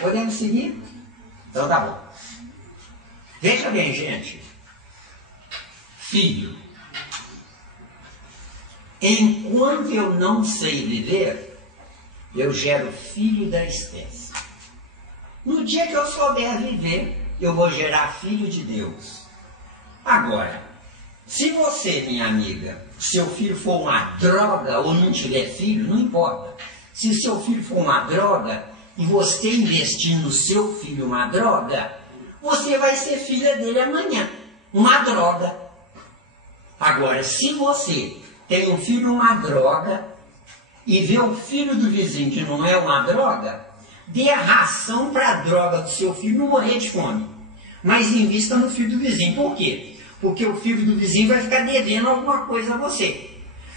Podemos seguir? Então tá bom. Veja bem, gente. Filho. Enquanto eu não sei viver, eu gero filho da espécie. No dia que eu souber viver, eu vou gerar filho de Deus. Agora, se você, minha amiga, seu filho for uma droga ou não tiver filho, não importa. Se seu filho for uma droga e você investir no seu filho uma droga, você vai ser filha dele amanhã. Uma droga. Agora, se você tem um filho uma droga e vê o filho do vizinho que não é uma droga, dê a ração para a droga do seu filho não morrer de fome. Mas invista no filho do vizinho. Por quê? Porque o filho do vizinho vai ficar devendo alguma coisa a você.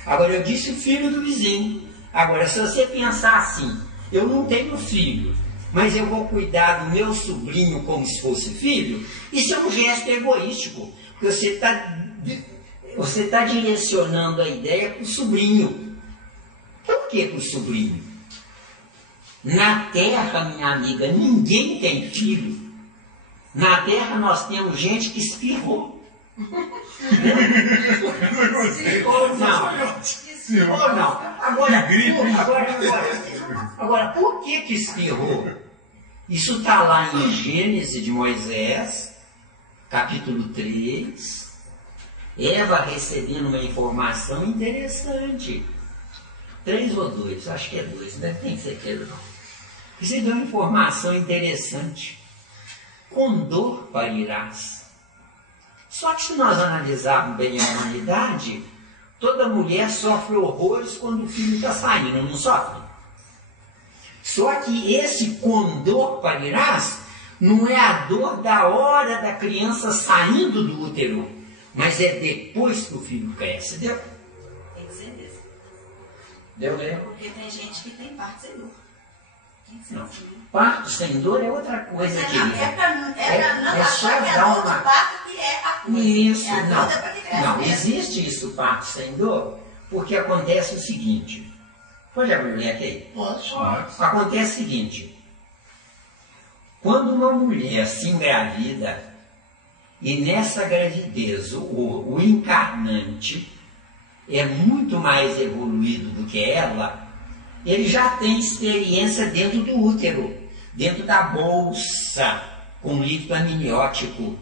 Agora, eu disse o filho do vizinho. Agora, se você pensar assim, eu não tenho filho, mas eu vou cuidar do meu sobrinho como se fosse filho, isso é um gesto egoístico. Porque você está direcionando a ideia para o sobrinho. Por que para o sobrinho? Na Terra, minha amiga, ninguém tem filho. Na Terra nós temos gente que espirrou. Ou não. Agora, por que espirrou? Isso está lá em Gênesis de Moisés, capítulo 3. Eva recebendo uma informação interessante. 3 ou 2, acho que é 2, não tem certeza não. Recebeu uma informação interessante. Com dor parirás. Só que se nós analisarmos bem a humanidade, toda mulher sofre horrores quando o filho está saindo, não sofre? Só que esse com dor parirás não é a dor da hora da criança saindo do útero, mas é depois que o filho cresce. Deu? Tem que ser desse. Deu mesmo? Porque tem gente que tem parto sem dor. Não. Parto sem dor é outra coisa, querida. É só que é dar outro uma... parto que é a coisa. Isso, é não existe isso, parto sem dor, porque acontece o seguinte. Pode abrir o leque aí? Pode. Acontece o seguinte. Quando uma mulher se engravida e nessa gravidez o encarnante é muito mais evoluído do que ela, ele já tem experiência dentro do útero, dentro da bolsa, com líquido amniótico.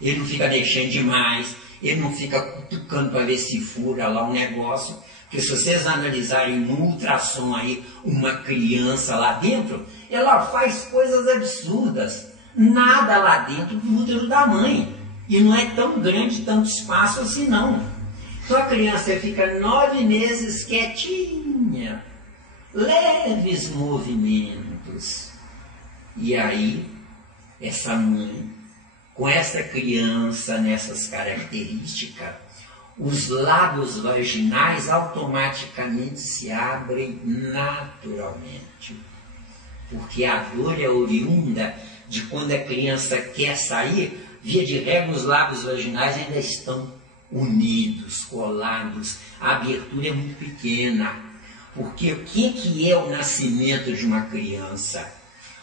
Ele não fica mexendo demais, ele não fica cutucando para ver se fura lá um negócio. Porque se vocês analisarem no ultrassom aí uma criança lá dentro, ela faz coisas absurdas. Nada lá dentro do útero da mãe. E não é tão grande, tanto espaço assim não. Então a criança fica 9 meses quietinha, leves movimentos. E aí, essa mãe, com essa criança nessas características, os lábios vaginais automaticamente se abrem naturalmente. Porque a dor é oriunda de quando a criança quer sair, via de regra os lábios vaginais ainda estão unidos, colados, a abertura é muito pequena. Porque o que é o nascimento de uma criança?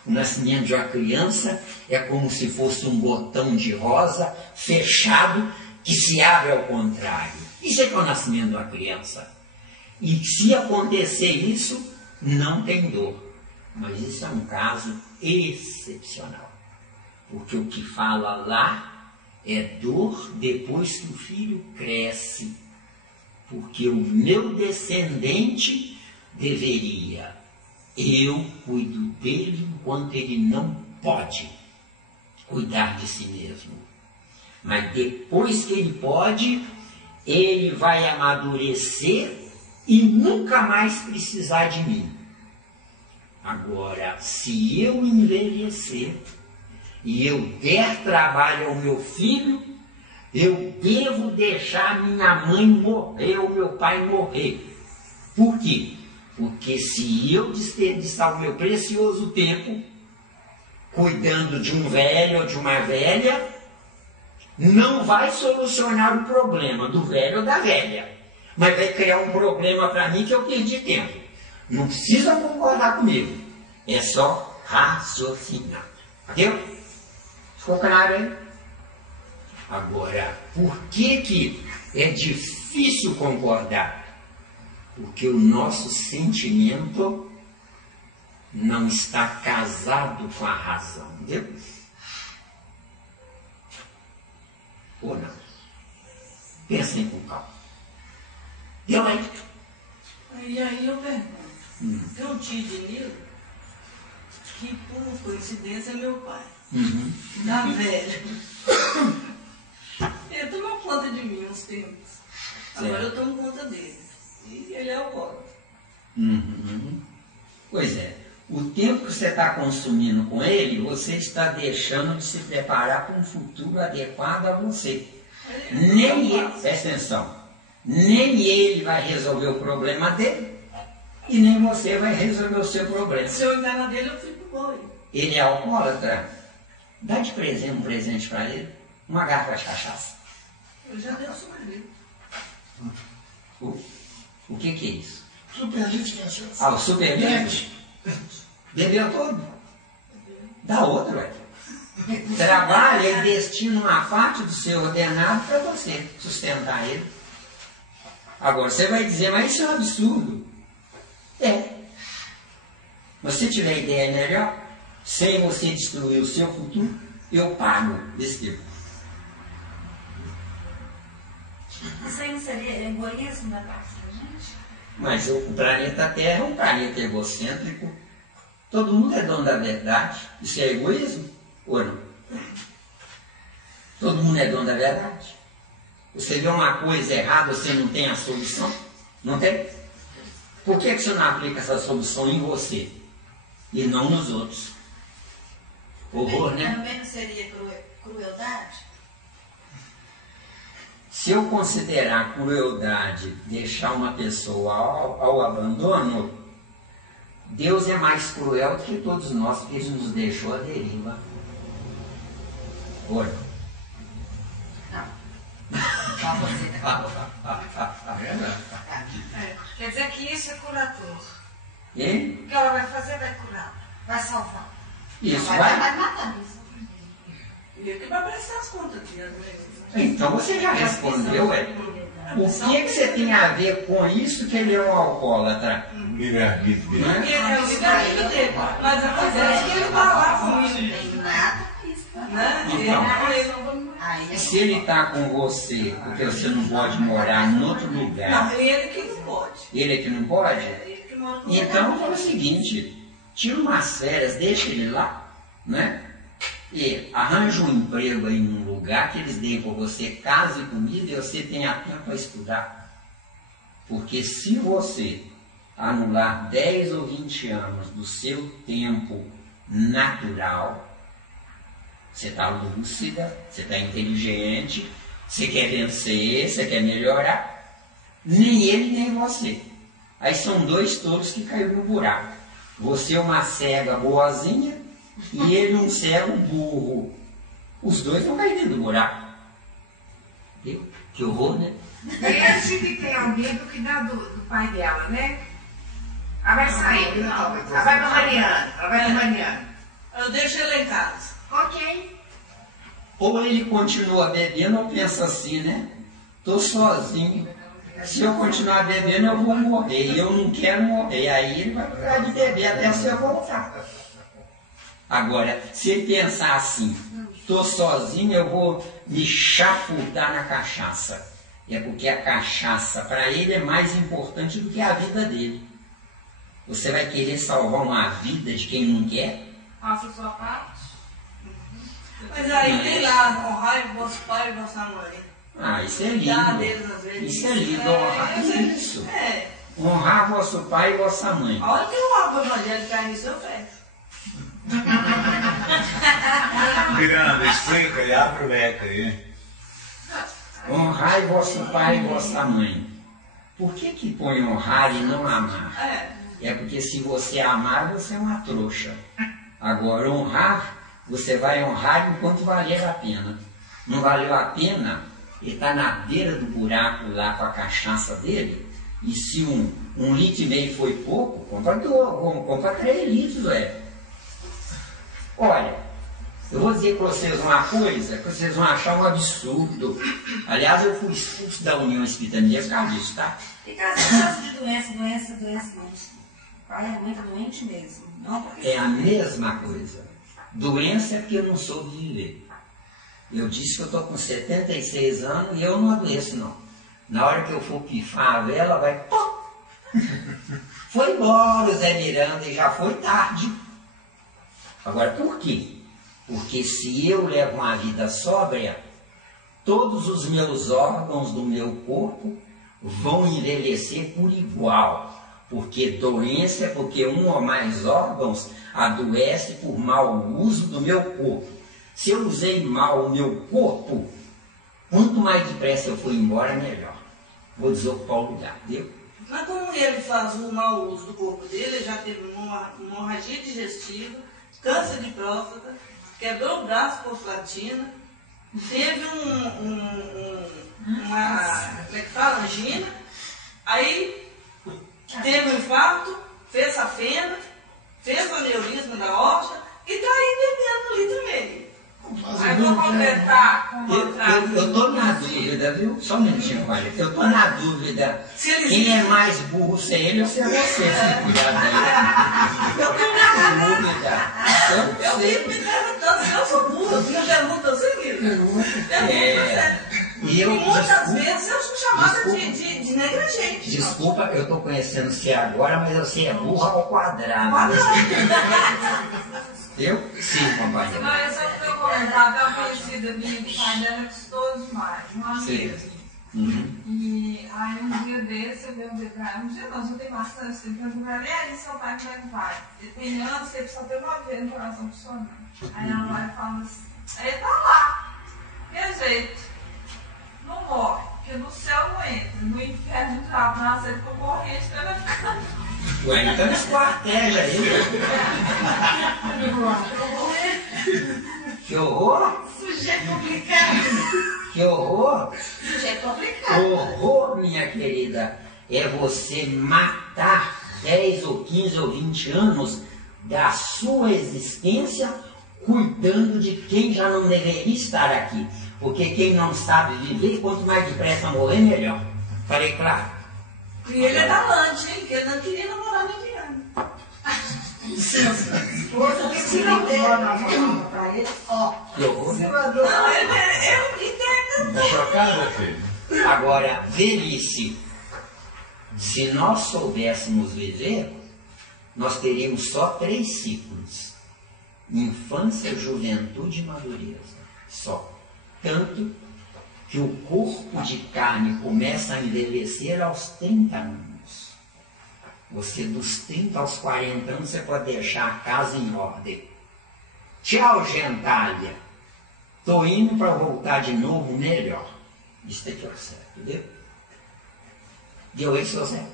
O nascimento de uma criança é como se fosse um botão de rosa fechado que se abre ao contrário. Isso é que é o nascimento de uma criança. E se acontecer isso, não tem dor. Mas isso é um caso excepcional. Porque o que fala lá é dor depois que o filho cresce. Porque o meu descendente deveria, eu cuido dele enquanto ele não pode cuidar de si mesmo. Mas depois que ele pode, ele vai amadurecer e nunca mais precisar de mim. Agora, se eu envelhecer e eu der trabalho ao meu filho, eu devo deixar minha mãe morrer ou meu pai morrer. Por quê? Porque se eu desperdiçar o meu precioso tempo cuidando de um velho ou de uma velha, não vai solucionar o problema do velho ou da velha, mas vai criar um problema para mim que eu perdi tempo. Não precisa concordar comigo, é só raciocinar. Entendeu? Ficou claro aí? Agora, por que é difícil concordar? Porque o nosso sentimento não está casado com a razão. Entendeu? Ou não? Pensem com calma. Deu aí? E aí eu pergunto, tem um tio de Nilo que, por coincidência, é meu pai. Da velha. Ele tomou conta de mim uns tempos. Agora eu tomo conta dele. E ele é alcoólatra. Pois é. O tempo que você está consumindo com ele, você está deixando de se preparar para um futuro adequado a você. Nem ele, presta atenção, nem ele vai resolver o problema dele e nem você vai resolver o seu problema. Se eu enganar dele, eu fico bom. Ele é alcoólatra? Dá de presente um presente para ele, uma garrafa de cachaça. Eu já dei o superlito. O que é isso? Superlito de cachaça. Ah, o superlito? Bebeu todo? Dá outro, ué. Trabalha e destina uma parte do seu ordenado para você sustentar ele. Agora, você vai dizer, mas isso é um absurdo. É. Mas se tiver ideia melhor, sem você destruir o seu futuro, eu pago desse tipo. Isso aí não seria egoísmo da parte da gente? Mas o planeta Terra é um planeta egocêntrico. Todo mundo é dono da verdade. Isso é egoísmo? Ou não? Todo mundo é dono da verdade. Você vê uma coisa errada, você não tem a solução? Não tem? Por que você não aplica essa solução em você e não nos outros? Horror, né? Também não seria crueldade? Se eu considerar crueldade deixar uma pessoa ao abandono, Deus é mais cruel do que todos nós, porque Ele nos deixou à deriva. Oi. Só você. Quer dizer que isso é curador. E? O que ela vai fazer vai curar, vai salvar. Isso vai vai. matar isso. E ele que vai prestar as contas aqui, às vezes. Então você já respondeu, ué. O que é que você tem a ver com isso que ele é um alcoólatra? Livre-arbítrio dele. Porque é o livre-arbítrio dele. Mas acontece que ele está lá comigo. Tem nada disso. Né? Então, se ele está com você, porque você não pode morar em outro lugar, Não, ele que não pode. ele é que não pode, Ele que mora com então é o seguinte, tira umas férias, deixa ele lá, né? E arranja um emprego aí num lugar que eles deem para você casa e comida e você tenha tempo para estudar. Porque se você anular 10 ou 20 anos do seu tempo natural, você está lúcida, você está inteligente, você quer vencer, você quer melhorar, nem ele nem você. Aí são dois tolos que caíram no buraco. Você é uma cega boazinha e ele um cego burro. Os dois vão cair dentro do buraco. Viu? Que horror, né? Desde que tem alguém do cuidar do pai dela, né? Ela vai sair. Ela vai pra Mariana. Ela vai pra Mariana. Eu deixo ele em casa. Ok. Ou ele continua bebendo ou pensa assim, né? Estou sozinho. Se eu continuar bebendo, eu vou morrer. E eu não quero morrer. Aí ele vai parar de beber até você voltar. Agora, se ele pensar assim, estou sozinho, eu vou me chafurdar na cachaça. É porque a cachaça, para ele, é mais importante do que a vida dele. Você vai querer salvar uma vida de quem não quer? Faça a sua parte. Mas aí tem lá, honrar o vosso pai e vossa mãe. Ah, isso é Cuidar deles às lindo. vezes. Isso é lindo, honrar isso. É. Honrar vosso pai e vossa mãe. A hora que eu honrar o evangelho cair nisso, eu fecho. Miranda, explica e abre o leque aí. Honrai vosso pai e vossa mãe. Por que põe honrar e não amar? É porque se você amar, você é uma trouxa. Agora, honrar, você vai honrar enquanto valer a pena. Não valeu a pena, ele está na beira do buraco lá com a cachaça dele, e se 1,5 litro foi pouco, compra 3 litros, Olha, eu vou dizer para vocês uma coisa que vocês vão achar um absurdo. Aliás, eu fui expulso da União Espírita Mineira por causa disso, tá? E caso de doença. O pai é muito doente mesmo. Não porque... É a mesma coisa. Doença é porque eu não soube viver. Eu disse que eu estou com 76 anos e eu não adoeço, não. Na hora que eu for pifar a vela, vai... Pô! Foi embora o Zé Miranda e já foi tarde. Agora, por quê? Porque se eu levo uma vida sóbria, todos os meus órgãos do meu corpo vão envelhecer por igual. Porque doença é porque um ou mais órgãos adoece por mau uso do meu corpo. Se eu usei mal o meu corpo, quanto mais depressa eu for embora, melhor. Vou desocupar o lugar, entendeu? Mas como ele faz o mau uso do corpo dele, ele já teve uma hemorragia digestiva, câncer de próstata, quebrou o braço por platina, teve uma, como é que fala, angina, aí teve um infarto, fez safena, fez o aneurisma da aorta e está aí bebendo 1,5 litro. Aí vou completar com Eu estou na dúvida, viu? Só um minutinho, olha. Eu estou na dúvida. Quem é mais burro, se é ele ou se é você, se cuidar dele. Eu estou na Dúvida. Eu fico me perguntando se eu sou burra, eu fico perguntando seguinte. E muitas vezes eu sou chamada de negligente. Desculpa, eu estou conhecendo você agora, mas você é burra ao quadrado. Eu? Sim, companheiro. Não, eu só vou comentar, tem uma conhecida minha que o pai dela custou demais, uma amiga. E aí um dia desse eu veio dizer pra ela, um dia não, já tem bastante tempo, eu falei pra ela, e aí seu pai como é que vai? Ele tem anos, ele só tem uma vez no coração funcionando. Aí ela vai e fala assim, ele tá lá, que jeito, não morre, porque no céu não entra, no inferno não dá pra nascer com corrente pela casa. Ué, então esquarteja aí. Que horror! Sujeito complicado. Que horror! Sujeito complicado. Horror, minha querida, é você matar 10 ou 15 ou 20 anos da sua existência cuidando de quem já não deveria estar aqui. Porque quem não sabe viver, quanto mais depressa morrer, melhor. Falei claro? E ele é galante, hein? Que ele não queria namorar nem criando. Outra vez que não deu namorado pra ele, ó. Que horror. Não, ele entende. Na sua casa, filho? Agora, velhice. Se nós soubéssemos viver, nós teríamos só 3 ciclos: infância, juventude e madureza. Só. Tanto que o corpo de carne começa a envelhecer aos 30 anos. Você, dos 30 aos 40 anos, você pode deixar a casa em ordem. Tchau, gentalha. Tô indo para voltar de novo melhor. Isso tem que ser certo, entendeu? Deu isso, José?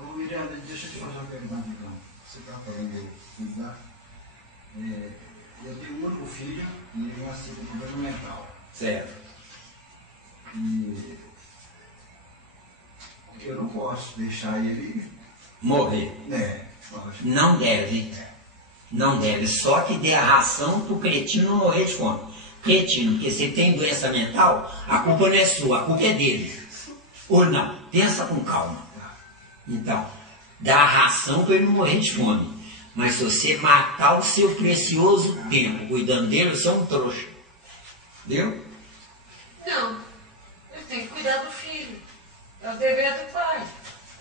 Ô, Miranda, deixa eu te fazer uma pergunta, então. Você está falando de cuidar. Eu tenho um único filho e ele nasceu com problema mental. Certo. E eu não posso deixar ele... Morrer. Lógico. Não deve. Não deve. Só que dê a ração para o cretino não morrer de fome. Cretino, porque se ele tem doença mental, a culpa não é sua, a culpa é dele. Ou não. Pensa com calma. Então, dá a ração para ele não morrer de fome. Mas se você matar o seu precioso tempo cuidando dele, você é um trouxa. Entendeu? Não, ele tem que cuidar do filho. É o dever do pai.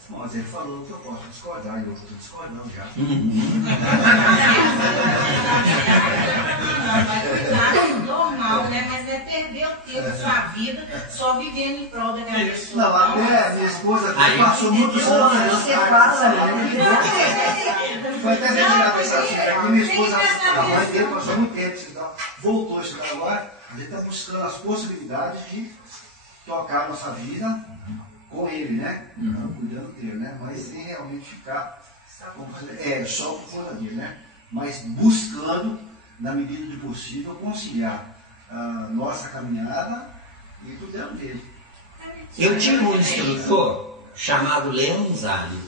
Mas ele falou que eu posso discordar e eu estou discordando já. Cuidar é normal, né? Mas é perder o tempo da sua vida só vivendo em prol daquela pessoa. Não, até minha esposa Aí, passou muitos anos. Você passa, Foi até verdade essa cifra. Aqui minha esposa, a mãe dele passou muito tempo estudando, voltou a estudar agora. A gente está buscando as possibilidades de tocar a nossa vida com ele, né? Cuidando dele, né? Mas sem realmente ficar só por conta dele, né? Mas buscando, na medida do possível, conciliar a nossa caminhada e cuidando dele. Eu tive um instrutor chamado Leão Zalio.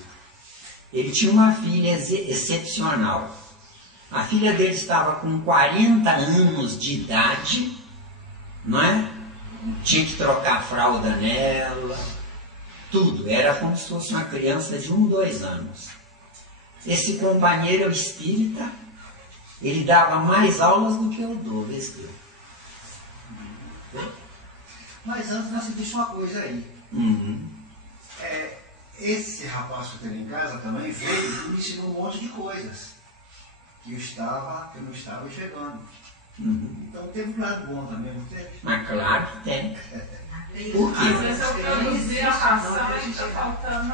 Ele tinha uma filha excepcional. A filha dele estava com 40 anos de idade, não é? Tinha que trocar a fralda nela, tudo. Era como se fosse uma criança de 1, 2 anos. Esse companheiro espírita, ele dava mais aulas do que eu dou, vê se deu. Mas antes nós deixa uma coisa aí. Esse rapaz que eu tenho em casa também veio e me ensinou um monte de coisas que eu não estava enxergando. Então teve um lado bom também, não teve? Mas claro que tem. Por Às quê? vezes eu produzi a ração e está faltando.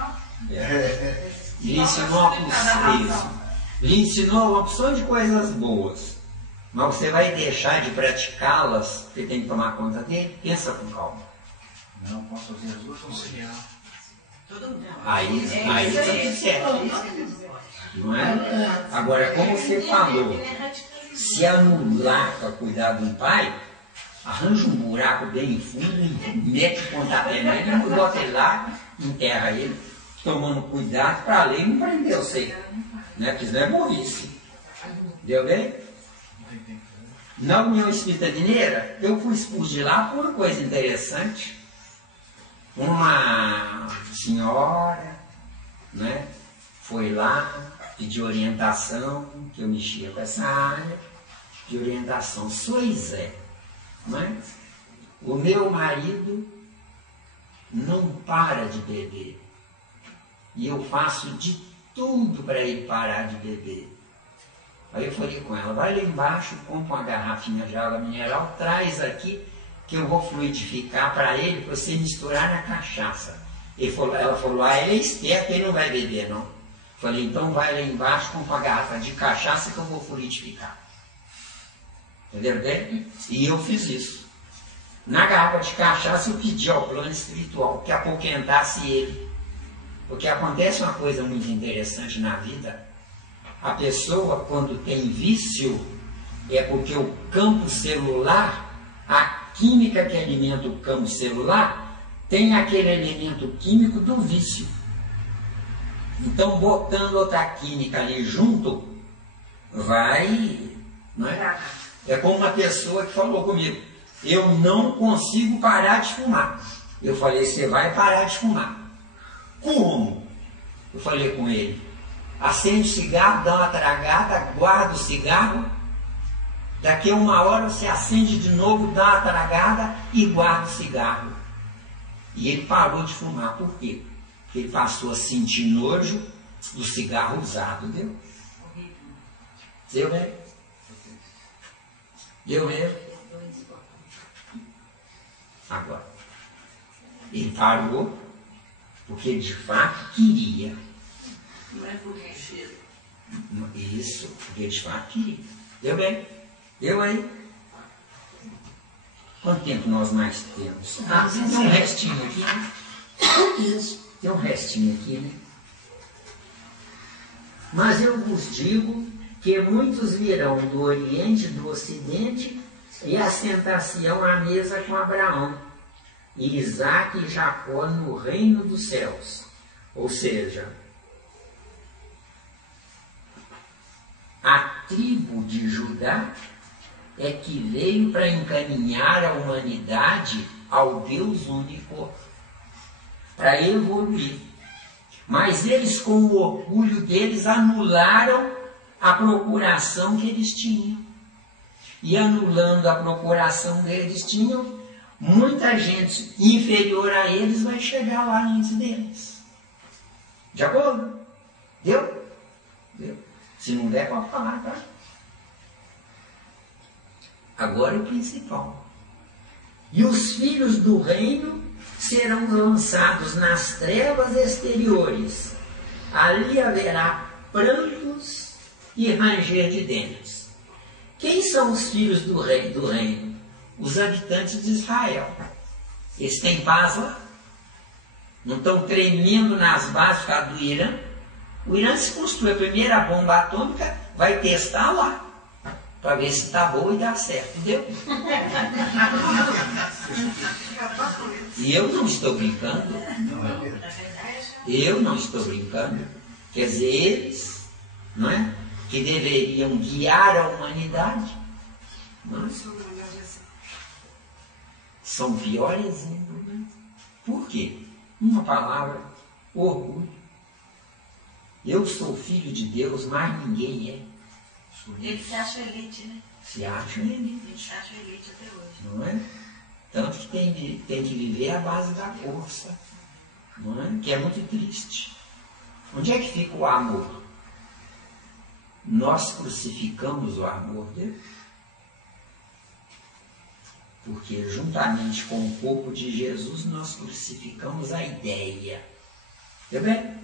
Lhe ensinou uma opção de coisas boas. Mas você vai deixar de praticá-las, porque tem que tomar conta dele? Pensa com calma. Não, posso fazer as duas conciliar. Aí tá tudo certo. Não é? Agora, como você falou, se anular para cuidar de um pai, arranja um buraco bem fundo, mete o pontapé nele, bota ele lá, enterra ele, tomando cuidado para a lei não prender você. Né? Porque isso não é burrice. Deu bem? Na União Espírita Mineira, eu fui expulso de lá por uma coisa interessante. Uma senhora, né, foi lá pedir orientação, que eu mexia com essa área de orientação. Pois é, né? O meu marido não para de beber. E eu faço de tudo para ele parar de beber. Aí eu falei com ela, vai lá embaixo, compra uma garrafinha de água mineral, traz aqui que eu vou fluidificar para ele, para você misturar na cachaça. Ela falou, ele é esperto, ele não vai beber não. Falei, então vai lá embaixo, compra uma garrafa de cachaça que eu vou fluidificar. Entendeu bem? E eu fiz isso. Na garrafa de cachaça eu pedi ao plano espiritual que apoquentasse ele. Porque acontece uma coisa muito interessante na vida. A pessoa, quando tem vício, é porque o campo celular, a química que alimenta o campo celular, tem aquele elemento químico do vício. Então, botando outra química ali junto, vai... Não é? É como uma pessoa que falou comigo, eu não consigo parar de fumar. Eu falei, você vai parar de fumar. Como? Eu falei com ele, acende o cigarro, dá uma tragada, guarda o cigarro, daqui a 1 hora você acende de novo, dá uma tragada e guarda o cigarro. E ele parou de fumar, por quê? Porque ele passou a sentir nojo do cigarro usado, deu? Deu mesmo? Deu mesmo? Agora, ele parou porque ele de fato queria. Não é porque é cheiro. Isso, porque de fato queria. Deu bem? Deu aí? Quanto tempo nós mais temos? Tem um restinho aqui, né? Isso, tem um restinho aqui, né? Mas eu vos digo que muitos virão do Oriente e do Ocidente e assentar-se-ão à mesa com Abraão, e Isaque e Jacó no reino dos céus. Ou seja, a tribo de Judá é que veio para encaminhar a humanidade ao Deus único, para evoluir. Mas eles, com o orgulho deles, anularam a procuração que eles tinham. E anulando a procuração que eles tinham, muita gente inferior a eles vai chegar lá antes deles. De acordo? Deu? Deu? Se não der, pode falar, tá? Agora o principal. E os filhos do reino serão lançados nas trevas exteriores. Ali haverá prantos e ranger de dentes. Quem são os filhos do reino? Os habitantes de Israel. Eles têm paz lá? Não estão tremendo nas bases por causa do Irã? O Irã, se construir a primeira bomba atômica, vai testar lá, para ver se está boa e dá certo, entendeu? E eu não estou brincando. Eu não estou brincando. Quer dizer, eles, não é? Que deveriam guiar a humanidade, não é? São piores ainda. Né? Por quê? Uma palavra, orgulho. Eu sou filho de Deus, mas ninguém é. Ele se acha elite, né? Se acha elite. Ele se acha elite até hoje. Não é? Tanto que tem que viver à base da força. Não é? Que é muito triste. Onde é que fica o amor? Nós crucificamos o amor de Deus. Porque juntamente com o corpo de Jesus nós crucificamos a ideia. Entendeu bem?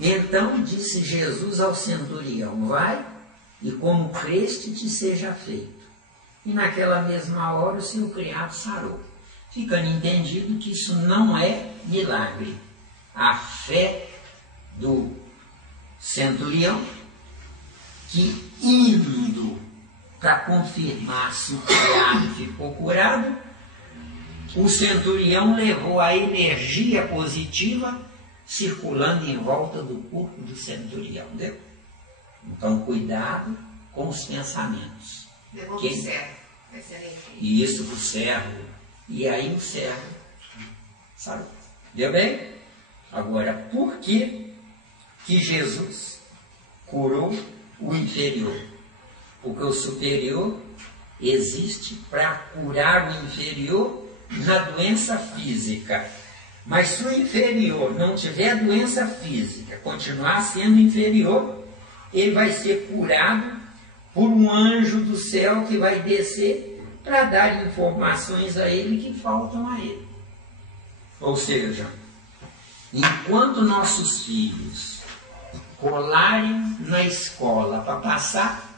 Então disse Jesus ao centurião: vai e como creste te seja feito. E naquela mesma hora o seu criado sarou. Ficando entendido que isso não é milagre. A fé do centurião, que indo para confirmar se o criado ficou curado, o centurião levou a energia positiva circulando em volta do corpo do centurião. Entendeu? Então, cuidado com os pensamentos. Levou para o servo. E isso para o servo. E aí o servo, sabe? Deu bem? Agora, por que Jesus curou o inferior? Porque o superior existe para curar o inferior na doença física. Mas se o inferior não tiver doença física, continuar sendo inferior, ele vai ser curado por um anjo do céu que vai descer para dar informações a ele que faltam a ele. Ou seja, enquanto nossos filhos colarem na escola para passar,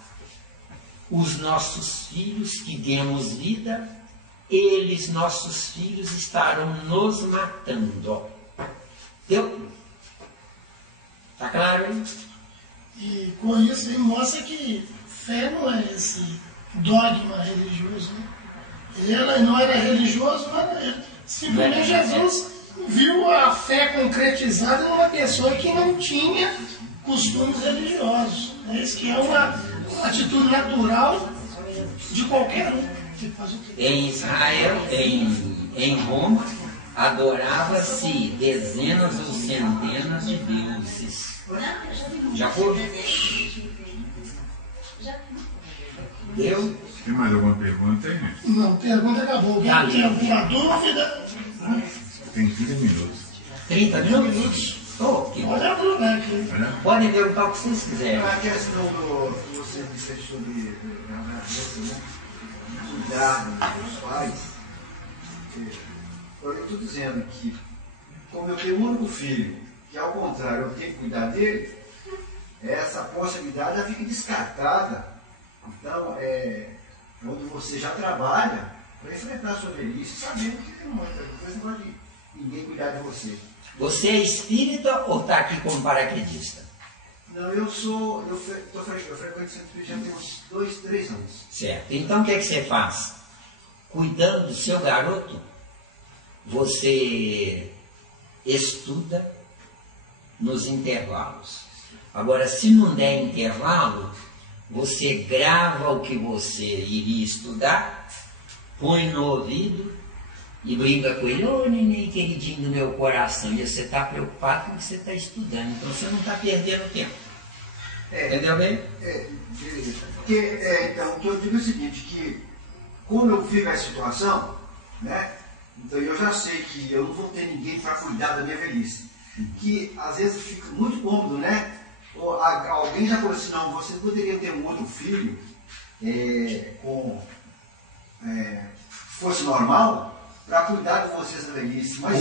os nossos filhos que demos vida, eles, nossos filhos, estarão nos matando. Entendeu? Está claro, hein? E com isso ele mostra que fé não é esse dogma religioso. Né? Ele não era religioso, mas simplesmente Jesus viu a fé concretizada numa pessoa que não tinha costumes religiosos. Isso que é uma atitude natural de qualquer um. Em Israel, em Roma, adorava-se dezenas ou centenas de deuses. Já foi? Deu? Tem mais alguma pergunta aí? Não, pergunta acabou. Alguém tem alguma dúvida? Tem 30 minutos. 30 minutos? Oh, que bom. Olha pro aqui. Podem perguntar o que vocês quiserem. A questão que você disse sobre cuidar dos pais, eu estou dizendo que, como eu tenho um único filho, que ao contrário eu tenho que cuidar dele, essa possibilidade já fica descartada. Então, quando você já trabalha para enfrentar a sua velhice, sabendo que tem muita coisa, não pode ninguém cuidar de você. Você é espírita ou está aqui como paraquedista? Não, eu frequento centro já tem uns 2, 3 anos. Certo. Então o que é que você faz? Cuidando do seu garoto, você estuda nos intervalos. Agora, se não der intervalo, você grava o que você iria estudar, põe no ouvido e brinca com ele: ô neném queridinho do meu coração. E você está preocupado com o que você está estudando, então você não está perdendo tempo. Entendeu bem? Então, o que eu digo é o seguinte, que como eu vivo a situação, né, então eu já sei que eu não vou ter ninguém para cuidar da minha velhice. Que às vezes fica muito cômodo, né? Ou, alguém já falou assim: não, você poderia ter um outro filho com fosse normal para cuidar de vocês na velhice. Mas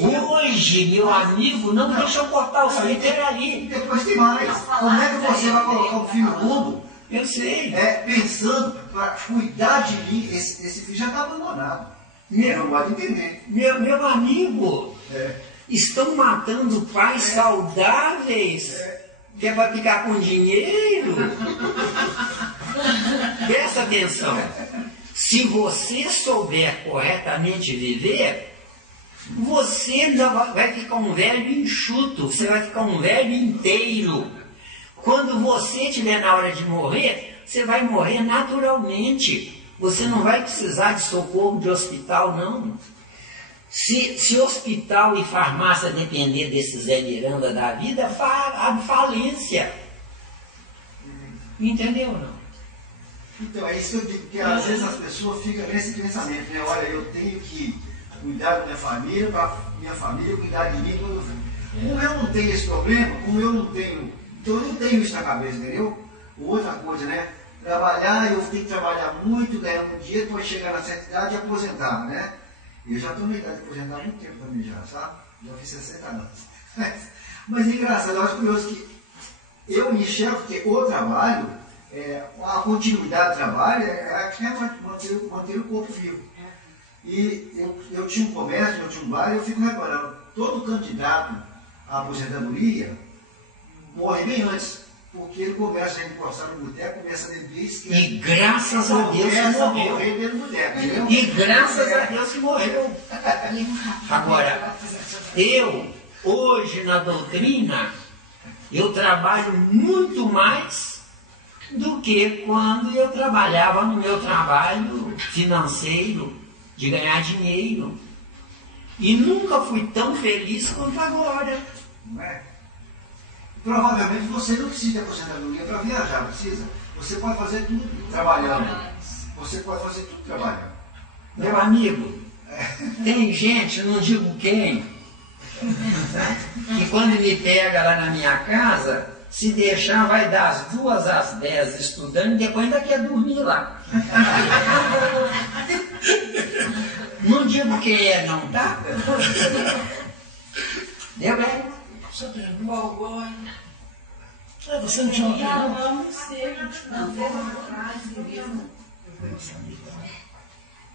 hoje, meu amigo, não deixa eu cortar o seu ali. Depois tem mais. Como é que você vai colocar um filho no mundo? Eu sei. Pensando para cuidar de mim, esse filho já está abandonado. Não pode entender. Meu amigo, estão matando pais saudáveis, que é para ficar com dinheiro. Presta atenção. Se você souber corretamente viver, você ainda vai ficar um velho enxuto, você vai ficar um velho inteiro. Quando você estiver na hora de morrer, você vai morrer naturalmente. Você não vai precisar de socorro de hospital, não. Se hospital e farmácia depender desses Zé Miranda da vida, a falência. Entendeu, não? Então, é isso que eu digo, que às vezes as pessoas ficam nesse pensamento, né? Olha, eu tenho que cuidar da minha família, para minha família cuidar de mim. Como eu não tenho esse problema, como eu não tenho, então eu não tenho isso na cabeça, entendeu? Outra coisa, né? Trabalhar, eu tenho que trabalhar muito, ganhar muito dinheiro, depois chegar na certa idade e aposentar, né? Eu já estou na idade de aposentar há muito tempo também já, sabe? Já fiz 60 anos. Mas é engraçado, eu acho curioso que eu me enxergo que o trabalho, a continuidade do trabalho manter o corpo vivo. E eu tinha um comércio, eu tinha um bar, e eu fico reparando, todo candidato à aposentadoria morre bem antes, porque ele começa a encostar no boteco, começa a beber, esquece. E graças a Deus que morreu. Dentro do boteco, entendeu? E graças a Deus que morreu. Agora, eu, hoje na doutrina, eu trabalho muito mais do que quando eu trabalhava no meu trabalho financeiro, de ganhar dinheiro. E nunca fui tão feliz quanto agora. Não é? Provavelmente você não precisa de aposentadoria para viajar, precisa. Você pode fazer tudo trabalhando. Você pode fazer tudo trabalhando. Meu amigo, tem gente, não digo quem, que quando me pega lá na minha casa, se deixar vai das 2 às 10 estudando e depois ainda quer dormir lá. Não digo quem é não, tá? Deu bem? Você pergunta. Você não tinha uma pergunta?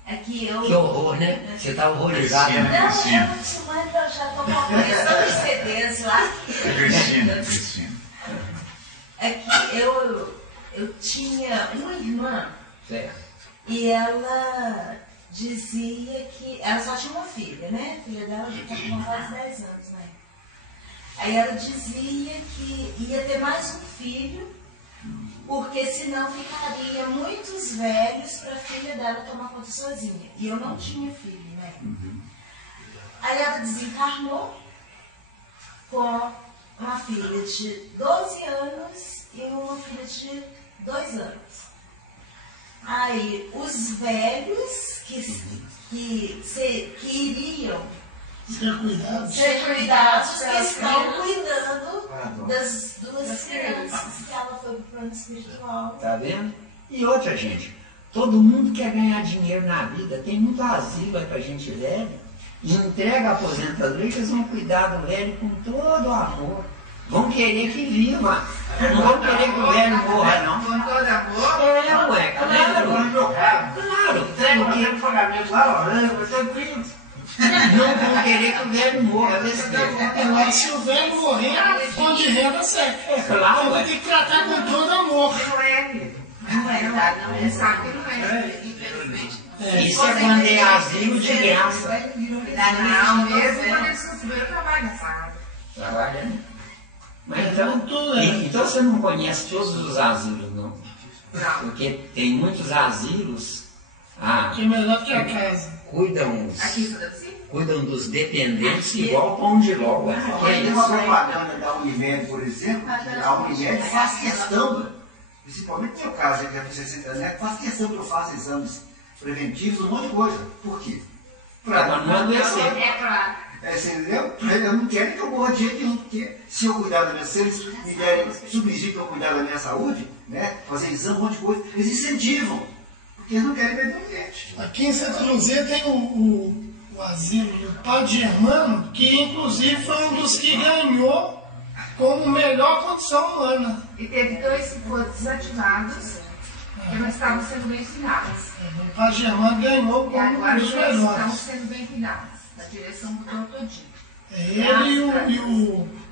É que eu... Que horror, né? Você está horrorizado. Não, Né? eu já estou com a coleção de CDs lá. Cristina. É que eu tinha uma irmã Certo. e ela dizia que... Ela só tinha uma filha, né? A filha dela já está com quase 10 anos, né? Aí ela dizia que ia ter mais um filho, porque senão ficaria muitos velhos para a filha dela tomar conta sozinha. E eu não tinha filho, né? Aí ela desencarnou com uma filha de 12 anos e uma filha de 2 anos. Aí os velhos que iriam ser cuidados, que estão cuidando das 2 crianças que ela foi para o plano espiritual. Tá vendo? E outra, gente, todo mundo quer ganhar dinheiro na vida, tem muito asilo aí pra gente velho, e entrega a aposentadoria que eles vão cuidar do velho com todo o amor. Vão querer que viva. Não vão querer que o velho morra, não. Com todo amor? Ué, claro. Claro. Não vão querer que o velho morra. Agora, se o velho morrer, fundo de renda serve. Claro, Então tem que tratar com todo amor. Não é verdade, não é. Sabe que não é, infelizmente. Isso é quando é asilo de graça. Não, mesmo quando eles conseguiram trabalho nessa área. Trabalhando. Mas então você não conhece todos os asilos, não? Porque tem muitos asilos Que é melhor que a casa. cuidam dos dependentes igual pão de ló. Tem uma propaganda da Unimed, por exemplo, que a Unimed faz questão, principalmente no meu caso, que é por 60 anos, faz questão que eu faça exames preventivos, um monte de coisa. Por quê? Para não adoecer. É claro. Você entendeu? Eu não quero que eu morra de jeito nenhum, porque se eu cuidar da minha saúde, se eles me derem subsídio para eu cuidar da minha saúde, né, fazer exame, um monte de coisa, eles incentivam, porque eles não querem perder o cliente. Aqui em Santa Luzia tem o asilo do Padre Germano, que inclusive foi um dos que ganhou como melhor condição humana. E teve 2 que foram desativados, que não estavam sendo bem cuidados. O Padre Germano ganhou E como agora um dos eles estão melhores. sendo bem cuidados, da direção do Todinho. Ele e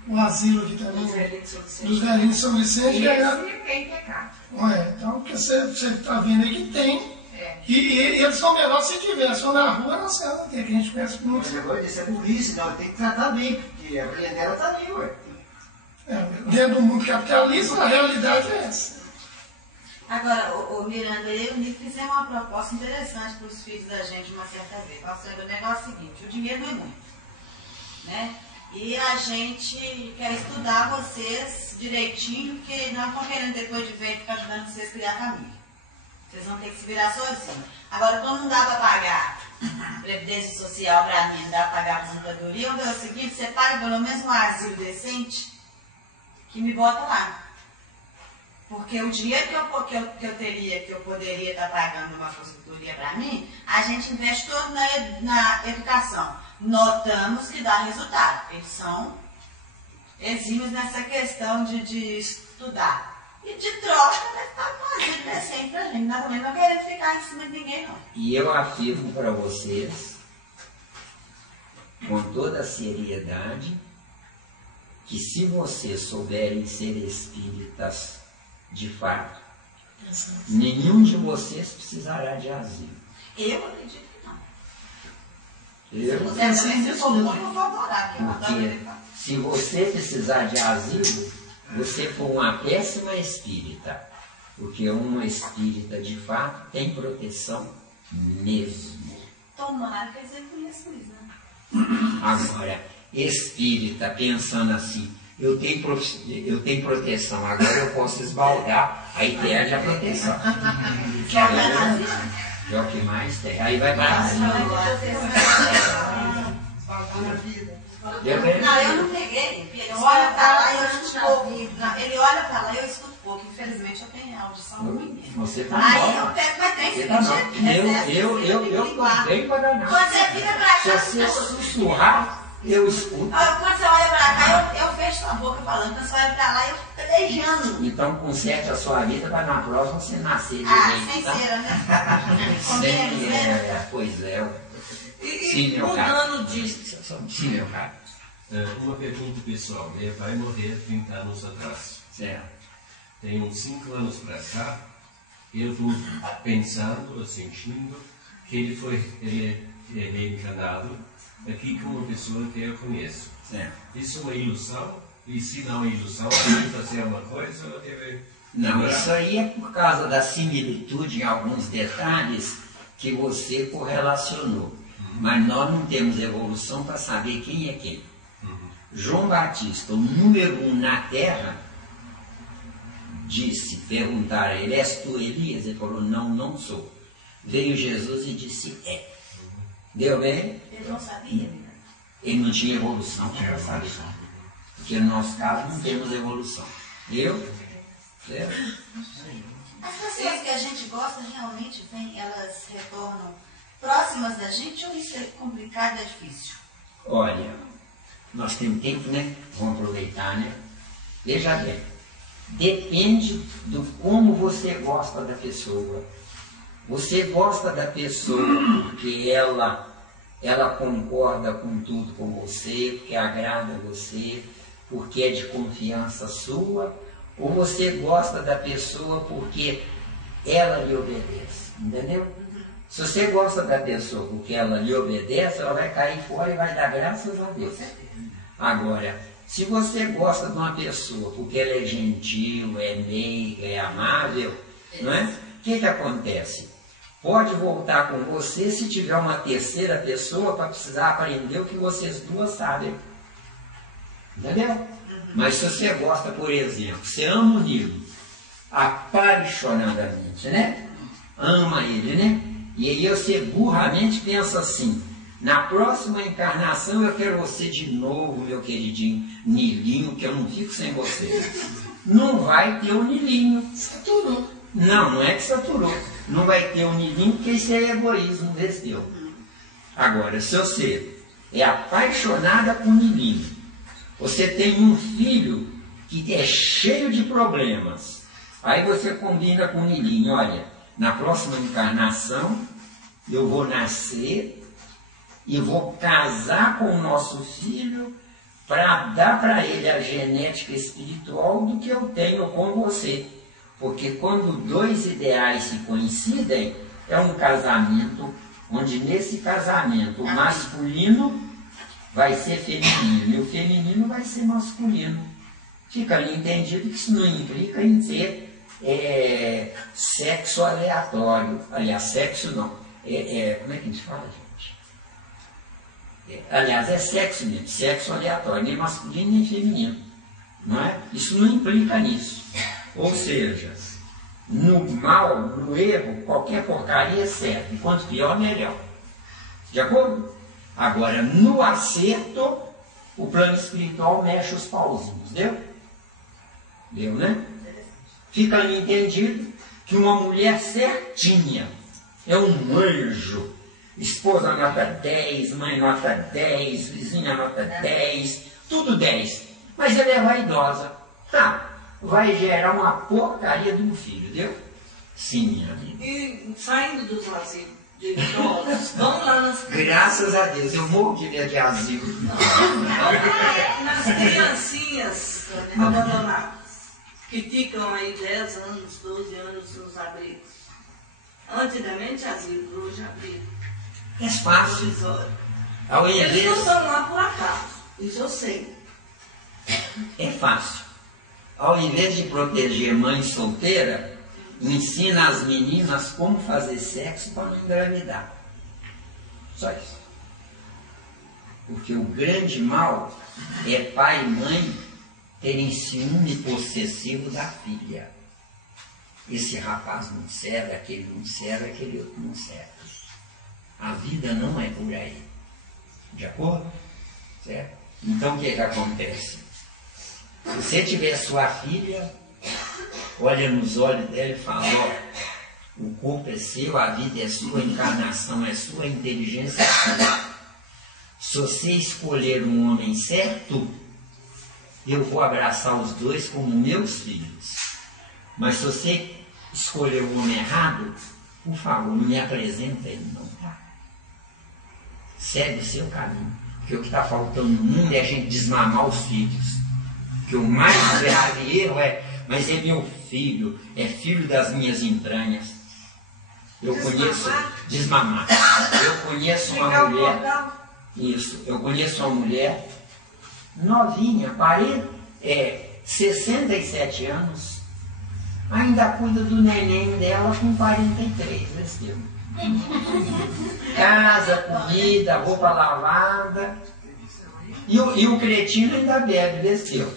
o asilo aqui também, dos velhinhos de São Vicente, E ganharam. esse tem pecado. Então, porque você está vendo aí que tem E eles são melhores se tivessem, ou na rua, na cela, que a gente conhece muito. Mas agora isso é burrice, não, tem que tratar bem, porque a clientela está ali, ué. Dentro do mundo capitalista, a realidade é essa. Agora, o Miranda e eu, Nico, fizemos uma proposta interessante para os filhos da gente uma certa vez. Pastor, o negócio é o seguinte, o dinheiro não é muito, né? E a gente quer estudar vocês direitinho, porque não estão querendo depois de velho ficar ajudando vocês a criar família. Vocês vão ter que se virar sozinhos. Agora, como não dá para pagar previdência social para mim, não dá para pagar aposentadoria, eu vou o seguinte, você paga pelo menos um asilo decente que me bota lá. Porque o dinheiro que eu poderia estar pagando uma aposentadoria para mim, a gente investe todo na educação. Notamos que dá resultado. Eles são exímios nessa questão de estudar. E de troca, vai ficar fazendo decente pra gente. Nós também não queremos ficar em cima de ninguém, não. E eu afirmo para vocês, com toda a seriedade, que se vocês souberem ser espíritas de fato, nenhum de vocês precisará de asilo. Eu acredito que não. Se você precisar de asilo, você for uma péssima espírita, porque uma espírita de fato tem proteção mesmo. Tomara que eles reconheçam isso, né? Agora, espírita pensando assim, eu tenho proteção, agora eu posso esbaldar, aí perde a proteção. É o que mais tem. Aí vai para cima. Não, eu não peguei. Ele olha para lá e eu escuto pouco. Ele olha para lá e eu escuto pouco. Infelizmente eu tenho audição ruim. Você tá aí eu pego, mas tem eu bem para danar. Quando você fica para cá, se você sussurrar, eu escuto. Quando você olha para cá, eu fecho a boca falando. Quando você olha para lá, eu fico pelejando. Então conserte a sua vida para na próxima você nascer de sem cera, né? Pois é. E mudando disso. Sim, meu caro. Uma pergunta pessoal. Meu pai morreu 30 anos atrás. Certo. Tem uns 5 anos para cá, eu estou pensando, sentindo, que ele é reencarnado aqui com uma pessoa que eu conheço. Certo. Isso é uma ilusão? E se não é ilusão, deve fazer uma coisa ou deve... Não, isso aí é por causa da similitude em alguns detalhes que você correlacionou. Mas nós não temos evolução para saber quem é quem. João Batista, o número 1 na Terra, perguntaram a ele, és tu Elias? Ele falou, não sou. Veio Jesus e disse, é. Deu bem? Ele não sabia, né? Ele não tinha evolução para saber. Porque no nosso caso não temos evolução. Deu? As pessoas que a gente gosta realmente elas retornam próximas da gente ou isso é complicado, é difícil? Olha, nós temos tempo, né? Vamos aproveitar, né? Veja bem, depende do como você gosta da pessoa. Você gosta da pessoa porque ela concorda com tudo com você, porque agrada você, porque é de confiança sua, ou você gosta da pessoa porque ela lhe obedece, entendeu? Se você gosta da pessoa porque ela lhe obedece, ela vai cair fora e vai dar graças a Deus. Agora, se você gosta de uma pessoa porque ela é gentil, é meiga, é amável, não é? O que acontece? Pode voltar com você se tiver uma terceira pessoa para precisar aprender o que vocês duas sabem. Entendeu? Mas se você gosta, por exemplo, você ama o Nilo apaixonadamente, né? Ama ele, né? E aí você burramente pensa assim, na próxima encarnação eu quero você de novo, meu queridinho Nilinho, que eu não fico sem você. Não vai ter o Nilinho. Saturou. Não é que saturou. Não vai ter o Nilinho, porque isso é egoísmo desse teu. Agora, se você é apaixonada por Nilinho, você tem um filho que é cheio de problemas, aí você combina com o Nilinho, olha, na próxima encarnação eu vou nascer e vou casar com o nosso filho para dar para ele a genética espiritual do que eu tenho com você. Porque quando dois ideais se coincidem, é um casamento onde nesse casamento o masculino vai ser feminino e o feminino vai ser masculino. Fica ali entendido que isso não implica em ter sexo aleatório. Aliás, sexo não. Como é que a gente fala, gente? Aliás, é sexo mesmo, sexo aleatório, nem masculino nem feminino. Não é? Isso não implica nisso. Ou seja, no mal, no erro, qualquer porcaria serve. Quanto pior, melhor. De acordo? Agora, no acerto, o plano espiritual mexe os pauzinhos. Deu? Deu, né? Fica ali entendido que uma mulher certinha é um anjo. Esposa nota 10, mãe nota 10, vizinha nota 10, tudo 10. Mas ela é vaidosa. Vai gerar uma porcaria de um filho, deu? Sim, minha amiga. E saindo dos asilos de idosos, vão lá nas crianças. Graças a Deus, eu morro de medo de asilo. Nas criancinhas abandonadas, que ficam aí 10 anos, 12 anos nos abrigos. Antigamente asilo, hoje abrigo. É fácil. Ao Eles invés... não estão lá por acaso, isso eu sei. É fácil. Ao invés de proteger mãe solteira, ensina as meninas como fazer sexo para não engravidar. Só isso. Porque o grande mal é pai e mãe terem ciúme possessivo da filha. Esse rapaz não serve, aquele não serve, aquele outro não serve. A vida não é por aí. De acordo? Certo? Então o que acontece? Se você tiver sua filha, olha nos olhos dela e fala, ó, o corpo é seu, a vida é sua, a encarnação é sua, a inteligência é sua. Se você escolher um homem certo, eu vou abraçar os dois como meus filhos. Mas se você escolher um homem errado, por favor, não me apresenta ele não, tá? Segue o seu caminho. Porque o que está faltando no mundo é a gente desmamar os filhos. Porque o mais grave erro mas é meu filho, é filho das minhas entranhas. Eu conheço, desmamar. Eu conheço uma mulher, isso, eu conheço uma mulher novinha, 67 anos, ainda cuida do neném dela com 43, entendeu? Casa, comida, roupa lavada. E o cretino ainda bebe, desceu.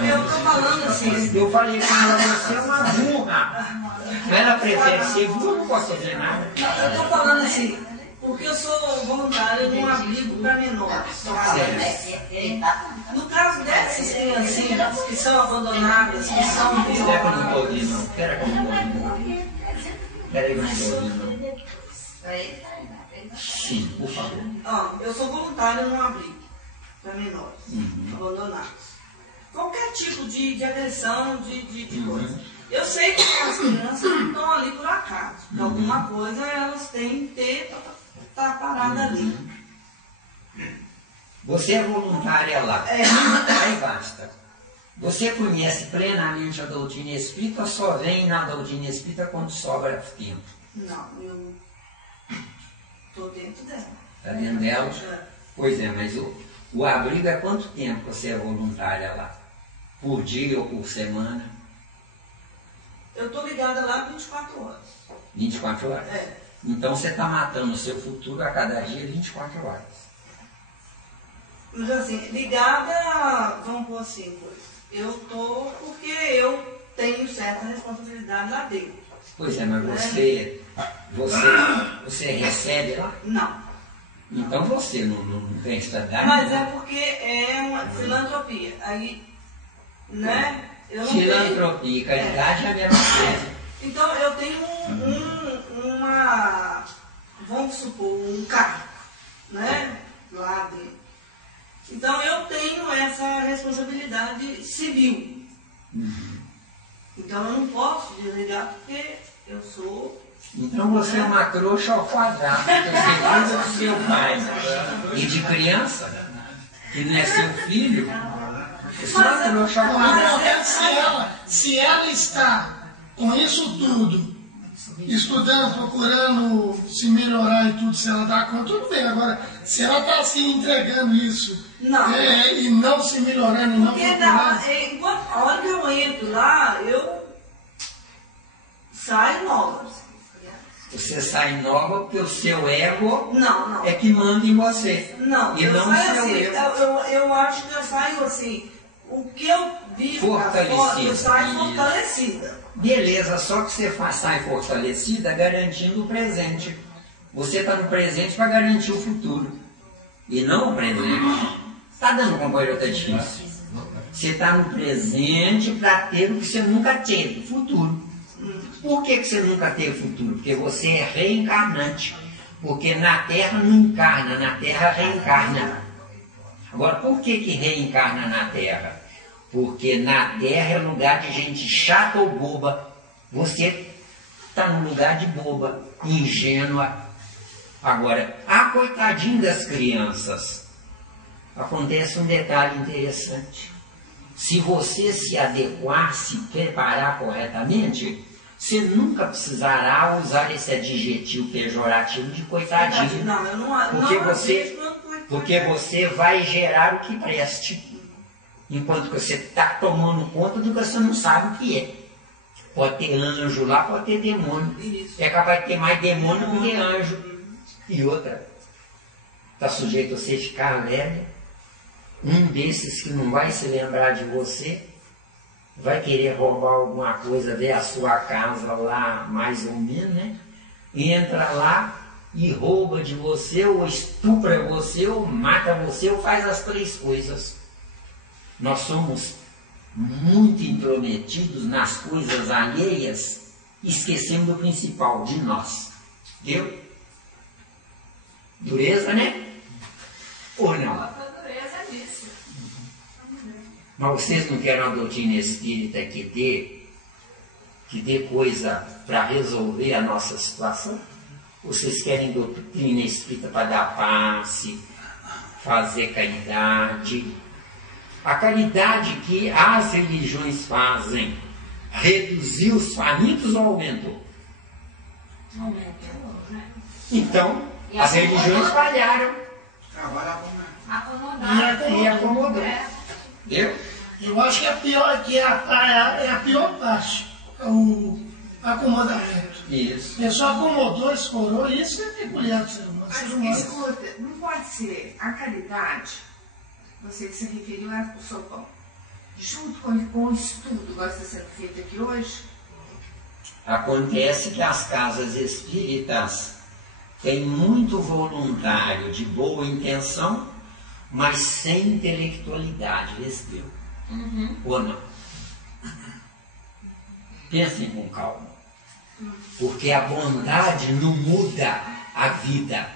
Eu estou falando assim. Eu falei com ela, você é uma burra. Mas ela prefere ser burra, não posso fazer nada. Eu estou falando assim, porque eu sou voluntária num abrigo para menores. No caso dessas criancinhas que são abandonadas, que são Espera que eu não estou ouvindo, não. Espera que eu não estou ouvindo, não. Espera aí que eu não estou ouvindo, não. Sim, por favor. Eu sou voluntária num abrigo para menores, abandonados. Qualquer tipo de agressão, de coisa. Eu sei que as crianças não estão ali por acaso. Que alguma coisa elas têm que ter para estar parada ali. Você é voluntária lá. Aí basta. Você conhece plenamente a doutrina espírita ou só vem na doutrina espírita quando sobra tempo? Não, eu estou dentro dela. Está dentro dela? Pois é, mas o abrigo é quanto tempo você é voluntária lá? Por dia ou por semana? Eu estou ligada lá 24 horas. 24 horas? É. Então você está matando o seu futuro a cada dia 24 horas. Mas assim, ligada, vamos pôr assim, eu estou porque eu tenho certa responsabilidade lá dentro. Pois é, mas você recebe lá? Não. Então você não tem estabilidade? Mas é porque é uma filantropia. Aí, né? Eu não filantropia e caridade é a mesma coisa. Então eu tenho vamos supor, um cargo, né? Lá dentro. Então eu tenho essa responsabilidade civil. Então eu não posso desligar porque eu sou. Então você é uma trouxa ao quadrado, porque você cuida do seu pai e de criança, que não é seu filho, você é uma trouxa ao quadrado. Se ela está com isso tudo, estudando, procurando se melhorar e tudo, se ela dá conta, tudo bem. Agora, se ela está se entregando isso Não. E não se melhorando, e não Porque procurando... a hora que eu entro lá, eu saio nova. Você sai nova porque o seu ego Não. é que manda em você. Não, E eu não o saio seu assim, ego. eu acho que eu saio assim, o que eu vivo lá fora, eu Fortalecida. saio Isso. fortalecida. Beleza, só que você sai fortalecida garantindo o presente. Você está no presente para garantir o futuro. E não o presente. Está dando com coisa difícil. Você está no presente para ter o que você nunca teve, futuro. Por que você nunca teve futuro? Porque você é reencarnante. Porque na Terra não encarna, na Terra reencarna. Agora, por que reencarna na Terra? Porque na Terra é lugar de gente chata ou boba. Você está no lugar de boba, ingênua. Agora, coitadinho das crianças. Acontece um detalhe interessante. Se você se adequar, se preparar corretamente, você nunca precisará usar esse adjetivo pejorativo de coitadinho. Não, eu não Porque você vai gerar o que preste. Enquanto que você está tomando conta do que você não sabe o que é. Pode ter anjo lá, pode ter demônio. Isso. É capaz de ter mais demônio do que anjo. E outra, está sujeito a você ficar alegre. Um desses que não vai se lembrar de você, vai querer roubar alguma coisa, ver a sua casa lá, mais ou menos, né? Entra lá e rouba de você, ou estupra você, ou mata você, ou faz as três coisas. Nós somos muito intrometidos nas coisas alheias, esquecemos do principal, de nós. Viu? Dureza, né? Ou não? Mas vocês não querem uma doutrina espírita que dê coisa para resolver a nossa situação? Vocês querem doutrina espírita para dar passe, fazer caridade? A caridade que as religiões fazem, reduziu os famintos ou aumentou? Aumentou, né? Então, as religiões falharam. Trabalha E acomodou. Entendeu? Eu acho que é a pior parte, o acomodamento. Isso. A pessoa acomodou, escorou, e isso é peculiar do ser humano. Mas escuta, não pode ser a caridade, você que se referiu ao sopão, junto com o estudo que está sendo feito aqui hoje? Acontece que as casas espíritas têm muito voluntário de boa intenção, mas sem intelectualidade, recebeu. Ou não? Pensem com calma. Porque a bondade não muda a vida.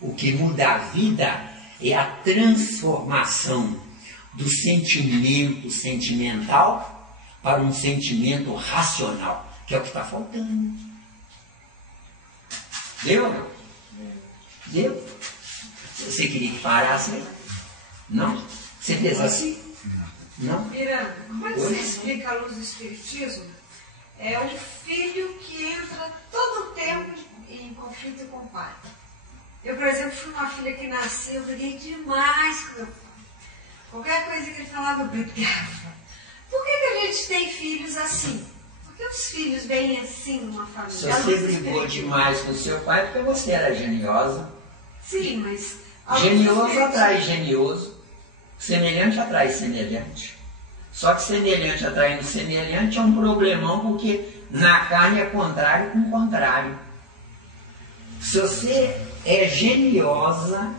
O que muda a vida é a transformação do sentimento sentimental para um sentimento racional, que é o que está faltando. Deu ou não? Deu? Você queria que parasse aí? Não? Você fez assim? Não? Miranda, como é que você explica a luz do Espiritismo? É um filho que entra todo o tempo em conflito com o pai. Eu, por exemplo, fui uma filha que nasceu, eu briguei demais com meu pai. Qualquer coisa que ele falava, eu brigava. Por que a gente tem filhos assim? Porque os filhos vêm assim numa família. Se você brigou demais com seu pai, porque você era geniosa. Sim, mas... Genioso atrai genioso. Semelhante atrai semelhante. Só que semelhante atraindo semelhante é um problemão, porque na carne é contrário com contrário. Se você é geniosa,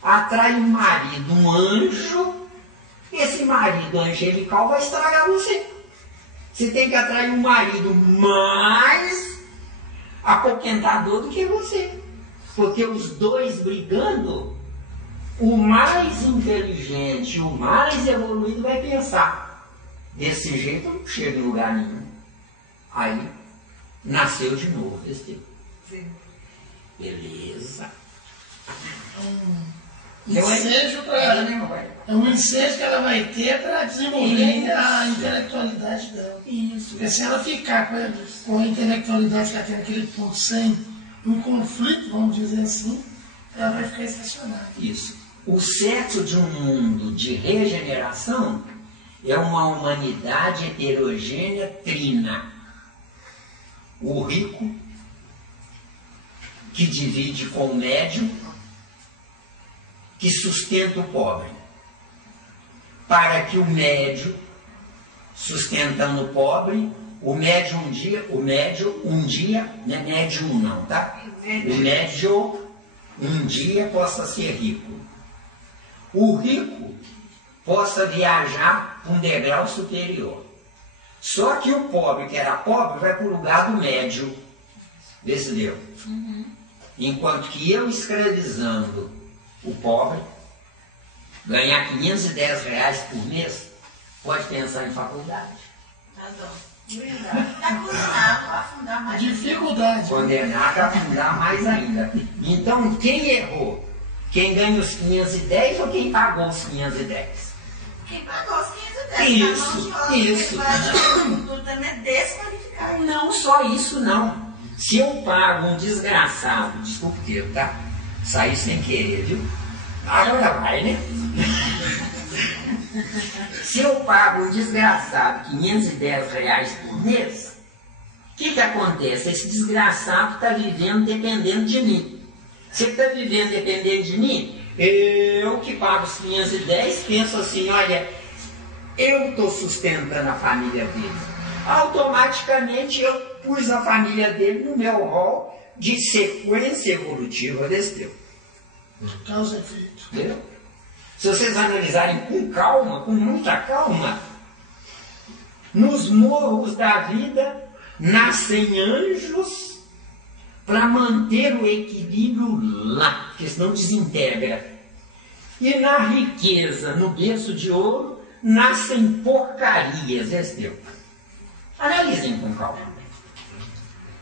atrai um marido, um anjo, esse marido angelical vai estragar você. Você tem que atrair um marido mais apoquentador do que você. Porque os dois brigando, o mais inteligente, o mais evoluído vai pensar: desse jeito eu não chego em lugar nenhum. Aí nasceu de novo esse tempo. Beleza. Ensejo para né, meu pai? É um incêndio que ela vai ter para desenvolver a intelectualidade dela. Isso. Porque se ela ficar com a intelectualidade que ela tem naquele ponto sem um conflito, vamos dizer assim, ela vai ficar estacionada. Isso. O certo de um mundo de regeneração é uma humanidade heterogênea trina. O rico, que divide com o médio, que sustenta o pobre. Para que o médio, sustentando o pobre, o médio um dia, não é médio não, tá? O médio um dia possa ser rico. O rico possa viajar para um degrau superior. Só que o pobre, que era pobre, vai para o lugar do médio. Vê se deu. Enquanto que eu, escravizando o pobre, ganhar R$510 por mês, pode pensar em faculdade. Está condenado a afundar mais. Dificuldade. Condenado a afundar mais ainda. Então, quem errou? Quem ganha os 510 ou quem pagou os 510? Quem pagou os 510. Isso. Tudo também é desqualificado. Não só isso, não. Se eu pago um desgraçado, desculpa o termo, tá? Saiu sem querer, viu? Agora vai, né? Se eu pago um desgraçado R$510 por mês, o que acontece? Esse desgraçado está vivendo dependendo de mim. Se ele está vivendo dependendo de mim, eu que pago os 510, penso assim, olha, eu estou sustentando a família dele. Automaticamente eu pus a família dele no meu rol de sequência evolutiva desse tempo. Causa e efeito. Entendeu? Se vocês analisarem com calma, com muita calma, nos morros da vida nascem anjos para manter o equilíbrio lá, porque senão desintegra. E na riqueza, no berço de ouro, nascem porcarias desse tempo. Analisem com calma.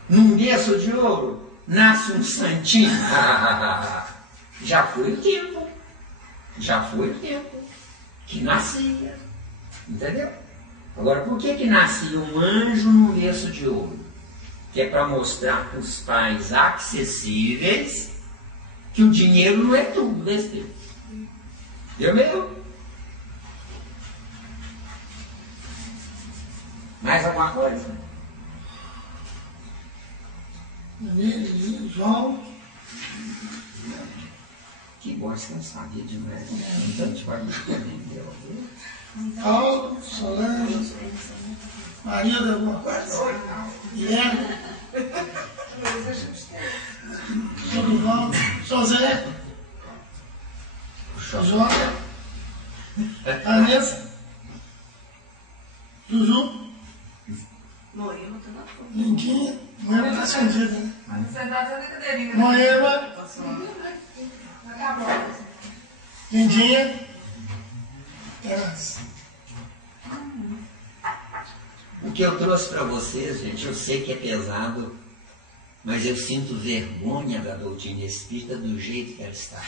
Num berço de ouro, nasce um santinho. Já foi o tempo. Já foi o tempo que nascia. Entendeu? Agora, por que nascia um anjo num berço de ouro? Que é para mostrar para os pais acessíveis que o dinheiro não é tudo desse tempo. Entendeu mesmo? Mais alguma coisa? João. Que bom, você não sabia de nada. Então, te vai me entender. Paulo, Solange, Maria de alguma coisa? Guilherme. Sorival, José. Jota. Vanessa. Juju. Moema, tá na foto. Lindinha. Moema está escondida, né? Você tá fazendo cadeirinha. Moema. Acabou. Lindinha. Terras. O que eu trouxe para vocês, gente, eu sei que é pesado, mas eu sinto vergonha da doutrina espírita do jeito que ela está.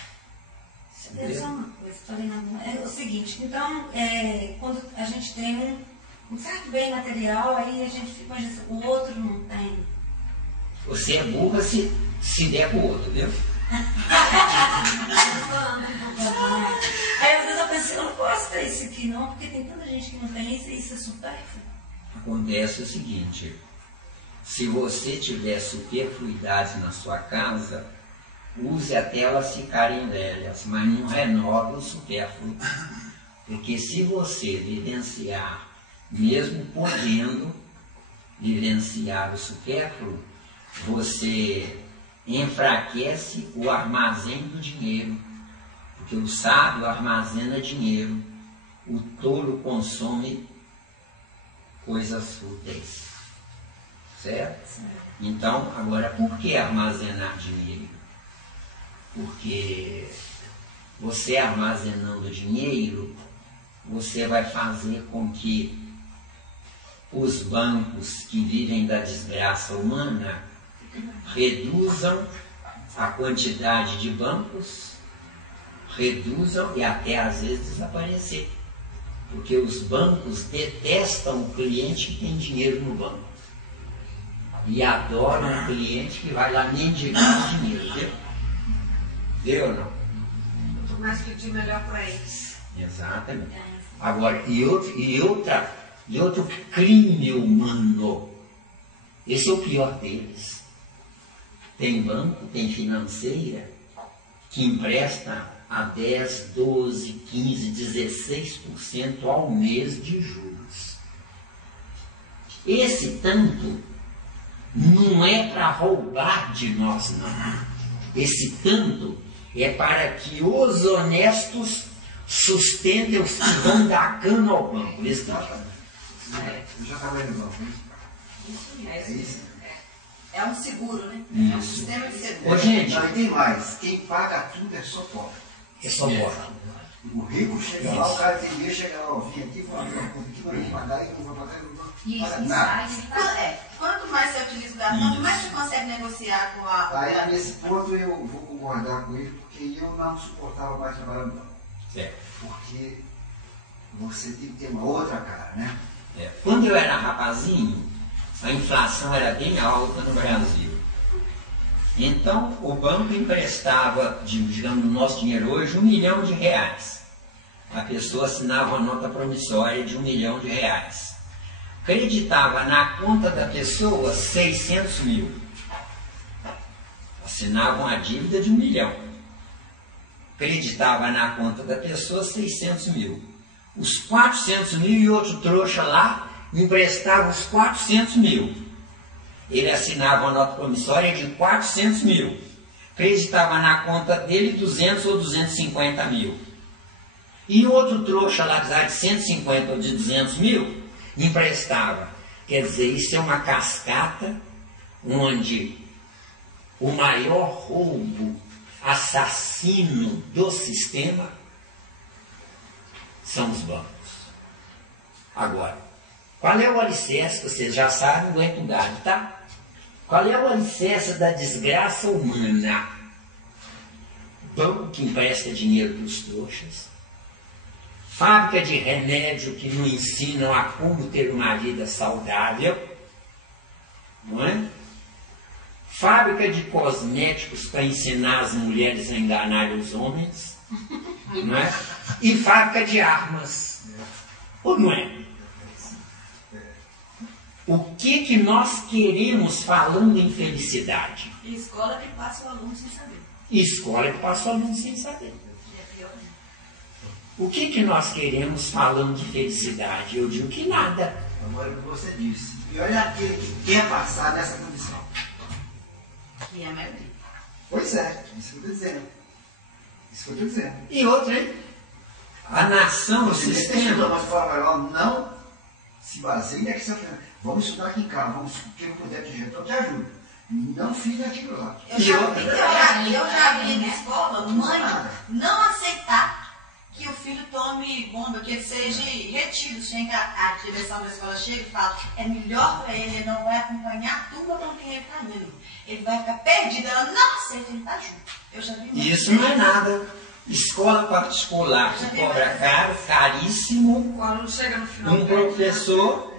Deixa só uma coisa, falei na mão. É o seguinte, então, quando a gente tem um certo bem material, aí a gente fica, mas o outro não tem. Você é burra se der pro outro, viu? Aí às vezes eu penso, eu não posso ter isso aqui não, porque tem tanta gente que não tem isso e isso é supérfluo. Acontece o seguinte, se você tiver superfluidades na sua casa, use até elas ficarem velhas, mas não renove o supérfluo. Porque se você vivenciar, mesmo podendo vivenciar o supérfluo, você enfraquece o armazém do dinheiro. Porque o sábio armazena dinheiro, o tolo consome coisas fúteis. Certo? Então, agora, por que armazenar dinheiro? Porque você armazenando dinheiro, você vai fazer com que os bancos que vivem da desgraça humana reduzam a quantidade de bancos, reduzam e até às vezes desaparecer. Porque os bancos detestam o cliente que tem dinheiro no banco. E adoram o cliente que vai lá mendigar dinheiro, viu? Viu ou não? Quanto mais pedir, melhor para eles. Exatamente. Agora, e outro crime humano. Esse é o pior deles. Tem banco, tem financeira que empresta a 10, 12, 15, 16% ao mês de juros. Esse tanto não é para roubar de nós, não. Esse tanto é para que os honestos sustentem os que vão dar cano ao banco. Eu já trabalhei no banco. É isso. É um seguro, né? Isso. É um sistema de seguro. Ô, gente, Não, e tem mais. Quem paga tudo é só pobre. é só bola. O rico chega lá, o cara tem dinheiro, chega lá, ó, vim aqui, vou abrir uma conta aqui, não vou pagar, e não vou pagar, não vou pagar nada. Quanto mais você utiliza o cartão, quanto mais você consegue negociar com a... Aí, nesse ponto, eu vou concordar com ele, porque eu não suportava mais trabalhar no banco. É. Porque você tem que ter uma outra cara, né? É. Quando eu era rapazinho, a inflação era bem alta no Brasil. Então, o banco emprestava, digamos, no nosso dinheiro hoje, R$1 milhão. A pessoa assinava uma nota promissória de R$1 milhão. Acreditava na conta da pessoa 600 mil. Assinava uma dívida de R$1 milhão. Acreditava na conta da pessoa 600 mil. Os 400 mil e outro trouxa lá emprestava os 400 mil. Ele assinava uma nota promissória de 400 mil. Acreditava na conta dele 200 ou 250 mil. E outro trouxa lá de 150 ou de 200 mil emprestava. Quer dizer, isso é uma cascata onde o maior roubo assassino do sistema são os bancos. Agora, qual é o alicerce? Vocês já sabem, não é cuidado, tá? Qual é o alicerce da desgraça humana? Banco que empresta dinheiro para os trouxas, fábrica de remédio que não ensinam a como ter uma vida saudável, não é? Fábrica de cosméticos para ensinar as mulheres a enganarem os homens, não é? E fábrica de armas, ou não é? O que nós queremos falando em felicidade? E escola que passa o aluno sem saber. Escola que passa o aluno sem saber. É pior ainda. O que nós queremos falando de felicidade? Eu digo que nada. Agora, o que você disse. E olha aquele que quer passar nessa condição. Que é a maioria. Pois é, isso que eu estou dizendo. Isso que eu estou dizendo. E outra, hein? A nação, o Você sistema. mas fala, não se baseie na questão. Vamos estudar aqui em casa, vamos o que eu puder te ajudar, eu te ajudo. Não fiz aquilo lá. Eu já vi na escola mãe não aceitar que o filho tome bomba, que ele seja retido, sem que a direção da escola chegue e fale, é melhor para ele não vai acompanhar a turma com quem ele está indo. Ele vai ficar perdido, ela não aceita, ele está junto. Eu já vi Isso não é nada. Escola particular que cobra caro, caríssimo. O aluno chega no final. Um professor,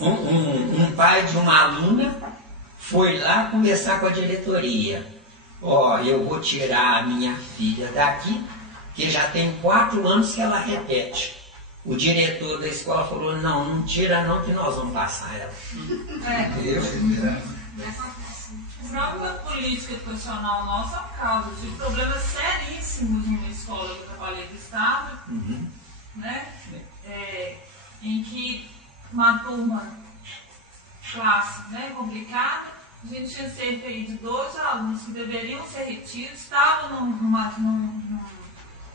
um pai de uma aluna, foi lá conversar com a diretoria. Ó, eu vou tirar a minha filha daqui, que já tem 4 anos que ela repete. O diretor da escola falou, não tira não, que nós vamos passar ela. O próprio política educacional nossa causa de problemas seríssimos numa escola que eu trabalhei do Estado, né? Em que uma turma, classe, né, complicada, a gente tinha cerca de 12 alunos que deveriam ser retidos, estavam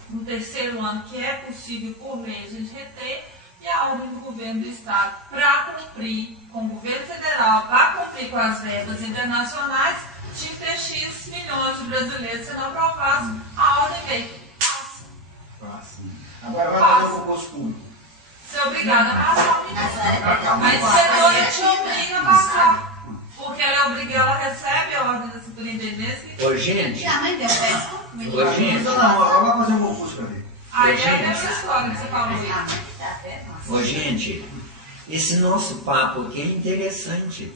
no terceiro ano, que é possível por lei a gente reter, e a ordem do governo do Estado, para cumprir com o governo federal, para cumprir com as verbas internacionais, tinha que ter X milhões de brasileiros sendo aprovados, a ordem veio. Passa. Agora vai fazer o concurso público. Ser obrigado a passar o menino. Mas o setor te obriga a passar. Porque porque ela obriga, ela recebe a ordem da superintendência. Ô, gente. Já, mãe, deu festa. Ô, gente. Não, agora vai fazer um concurso pra mim. Aí é essa história que você falou aí. Ô, gente, esse nosso papo aqui é interessante.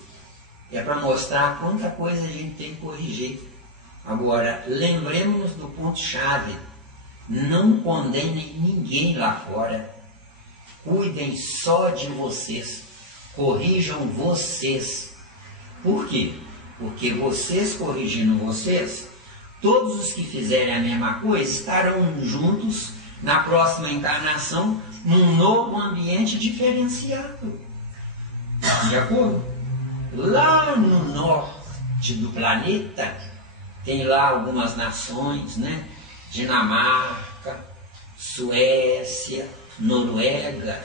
É para mostrar quanta coisa a gente tem que corrigir. Agora, lembremos-nos do ponto-chave. Não condenem ninguém lá fora. Cuidem só de vocês. Corrijam vocês. Por quê? Porque vocês corrigindo vocês, todos os que fizerem a mesma coisa estarão juntos na próxima encarnação, num novo ambiente diferenciado. De acordo? Lá no norte do planeta, tem lá algumas nações, né? Dinamarca, Suécia, Noruega,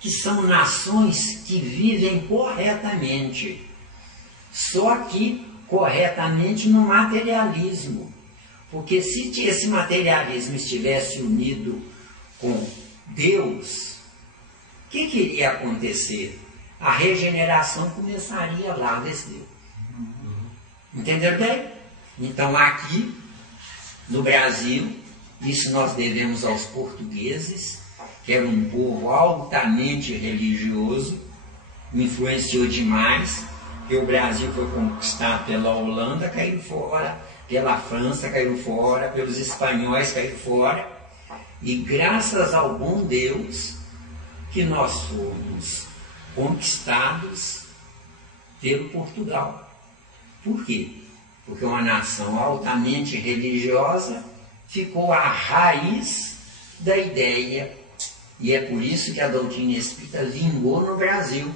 que são nações que vivem corretamente. Só que corretamente no materialismo. Porque se esse materialismo estivesse unido com Deus, o que iria acontecer? A regeneração começaria lá desse Deus. Entenderam bem? Então aqui, no Brasil, isso nós devemos aos portugueses, que era um povo altamente religioso, influenciou demais, porque o Brasil foi conquistado pela Holanda, caiu fora, pela França caiu fora, pelos espanhóis caiu fora, e graças ao bom Deus que nós fomos conquistados pelo Portugal. Por quê? Porque uma nação altamente religiosa ficou à raiz da ideia, e é por isso que a doutrina espírita vingou no Brasil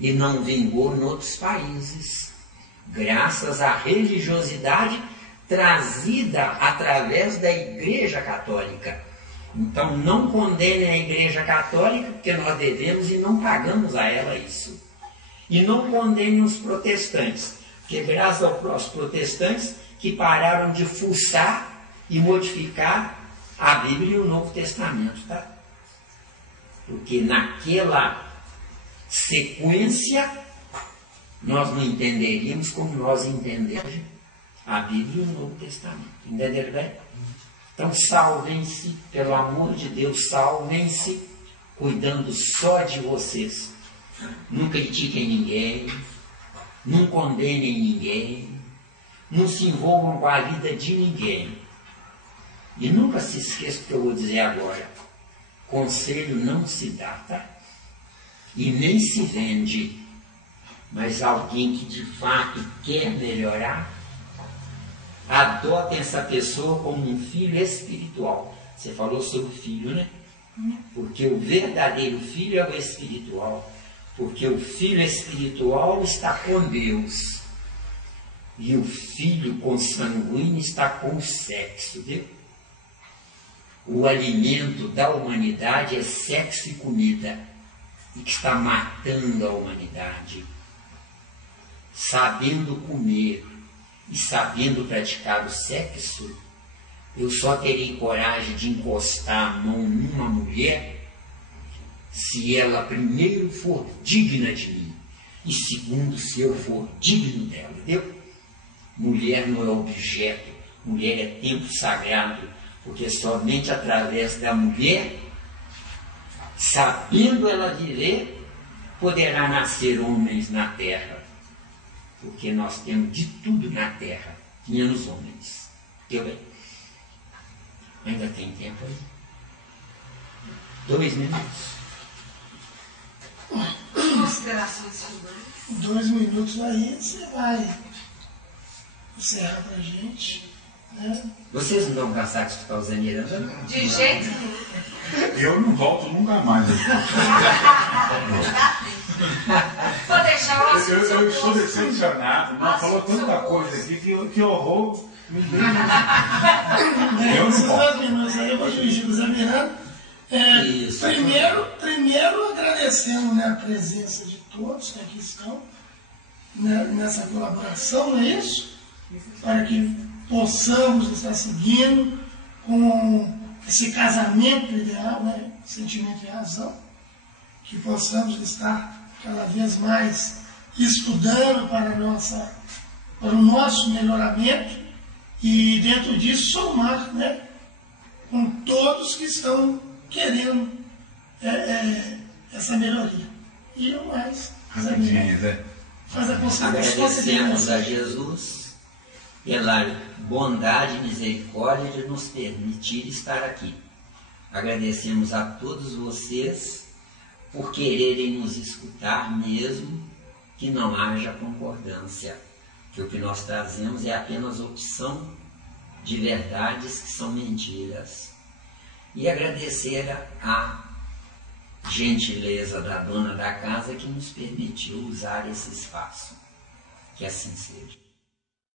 e não vingou em outros países, graças à religiosidade trazida através da Igreja Católica. Então não condenem a Igreja Católica, porque nós devemos e não pagamos a ela isso. E não condenem os protestantes, porque graças aos protestantes que pararam de fuçar e modificar a Bíblia e o Novo Testamento, tá? Porque naquela sequência nós não entenderíamos como nós entendemos a Bíblia e o Novo Testamento. Entenderam bem? Então salvem-se, pelo amor de Deus, salvem-se, cuidando só de vocês. Não critiquem ninguém, não condenem ninguém, não se envolvam com a vida de ninguém. E nunca se esqueça do que eu vou dizer agora. Conselho não se dá, tá? E nem se vende. Mas alguém que de fato quer melhorar, adotem essa pessoa como um filho espiritual. Você falou sobre filho, né? Porque o verdadeiro filho é o espiritual. Porque o filho espiritual está com Deus. E o filho consanguíneo está com o sexo, viu? O alimento da humanidade é sexo e comida. E que está matando a humanidade. Sabendo comer e sabendo praticar o sexo, eu só terei coragem de encostar a mão numa mulher se ela primeiro for digna de mim e segundo se eu for digno dela, entendeu? Mulher não é objeto, mulher é tempo sagrado, porque somente através da mulher, sabendo ela viver, poderá nascer homens na terra. Porque nós temos de tudo na terra, menos homens. Entendeu bem? Ainda tem tempo aí? 2 minutos. Considerações finais. 2 minutos aí, você vai encerrar pra gente, né? Vocês não estão cansados de escutar o Zé Miranda? De jeito nenhum. Eu não volto nunca mais. Vou deixar o assunto. Eu estou decepcionado. Não falou tanta coisa aqui que horror. Me deu. Eu não Esses volto. 2 minutos aí eu vou dirigir o Zé Miranda. Isso. Primeiro agradecendo, né, a presença de todos que aqui estão, né, nessa colaboração, não é isso? Para que possamos estar seguindo com esse casamento ideal, né, sentimento e razão, que possamos estar cada vez mais estudando para o nosso melhoramento e dentro disso somar, né, com todos que estão querendo essa melhoria. E o mais, faz a consciência. Agradecemos a Jesus pela bondade e misericórdia de nos permitir estar aqui. Agradecemos a todos vocês por quererem nos escutar, mesmo que não haja concordância, que o que nós trazemos é apenas opção de verdades que são mentiras. E agradecer a gentileza da dona da casa que nos permitiu usar esse espaço. Que assim seja.